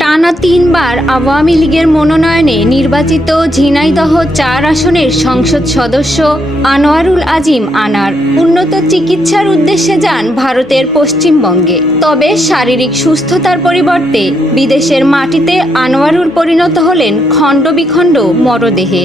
টানা তিনবার আওয়ামী লীগের মনোনয়নে নির্বাচিত ঝিনাইদহ চার আসনের সংসদ সদস্য আনোয়ারুল আজিম আনার উন্নত চিকিৎসার উদ্দেশ্যে যান ভারতের পশ্চিমবঙ্গে। তবে শারীরিক সুস্থতার পরিবর্তে বিদেশের মাটিতে আনোয়ারুল পরিণত হলেন খণ্ডবিখণ্ড মরদেহে।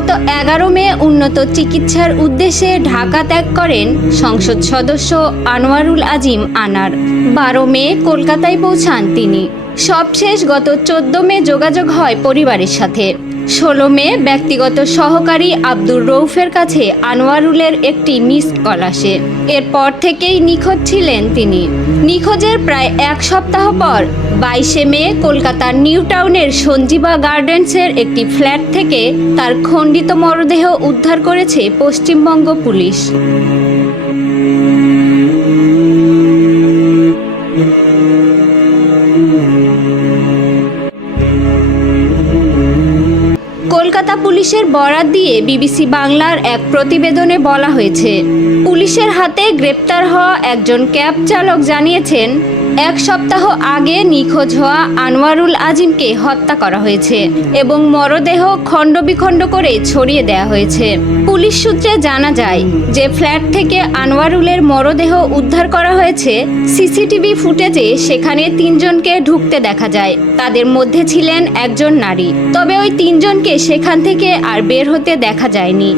গত এগারো মে উন্নত চিকিৎসার উদ্দেশ্যে ঢাকা ত্যাগ করেন সংসদ সদস্য আনোয়ারুল আজিম আনার। বারো মে কলকাতায় পৌঁছান তিনি। সবশেষ গত চোদ্দ মে যোগাযোগ হয় পরিবারের সাথে। ষোলো মে ব্যক্তিগত সহকারী আব্দুর রৌফের কাছে আনোয়ারুলের একটি মিসড কল আসে। এরপর থেকেই নিখোঁজ ছিলেন তিনি। নিখোঁজের প্রায় এক সপ্তাহ পর বাইশে মে কলকাতার নিউ টাউনের সঞ্জীবা গার্ডেন্সের একটি ফ্ল্যাট থেকে তার খণ্ডিত মরদেহ উদ্ধার করেছে পশ্চিমবঙ্গ পুলিশ। কলকাতা পুলিশের বরাত দিয়ে বিবিসি বাংলার এক প্রতিবেদনে বলা হয়েছে, পুলিশের হাতে গ্রেপ্তার হওয়া একজন ক্যাব চালক জানিয়েছেন এক সপ্তাহ আগে নিখোঁজ হওয়া আনোয়ারুল আজিমকে হত্যা করা হয়েছে এবং মরদেহ খণ্ডবিখণ্ড করে ছড়িয়ে দেওয়া হয়েছে। পুলিশ সূত্রে জানা যায় যে ফ্ল্যাট থেকে আনোয়ারুলের মরদেহ উদ্ধার করা হয়েছে, সিসিটিভি ফুটেজে সেখানে তিনজনকে ঢুকতে দেখা যায়। তাদের মধ্যে ছিলেন একজন নারী। তবে ওই তিনজনকে সেখান থেকে আর বের হতে দেখা যায়নি।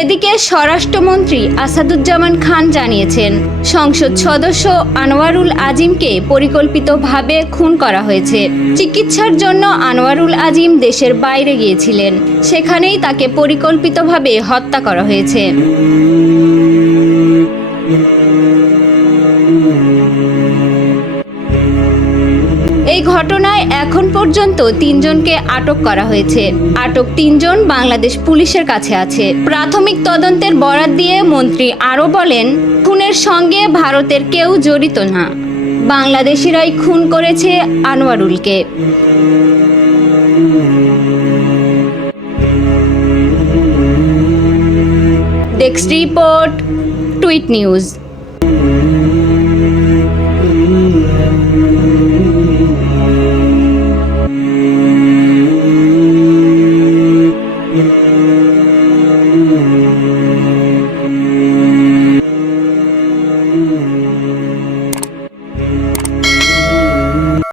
এদিকে স্বরাষ্ট্রমন্ত্রী আসাদুজ্জামান খান জানিয়েছেন, সংসদ সদস্য আনোয়ারুল আজিমকে পরিকল্পিতভাবে খুন করা হয়েছে। চিকিৎসার জন্য আনোয়ারুল আজিম দেশের বাইরে গিয়েছিলেন। সেখানেই তাকে পরিকল্পিতভাবে হত্যা করা হয়েছে। এই ঘটনায় এখন পর্যন্ত তিনজনকে আটক করা হয়েছে। আটক তিনজন বাংলাদেশ পুলিশের কাছে আছে। প্রাথমিক তদন্তের বরাত দিয়ে মন্ত্রী আরও বলেন, খুনের সঙ্গে ভারতের কেউ জড়িত না। বাংলাদেশিরাই খুন করেছে আনোয়ারুলকে। Desk report, tweet news.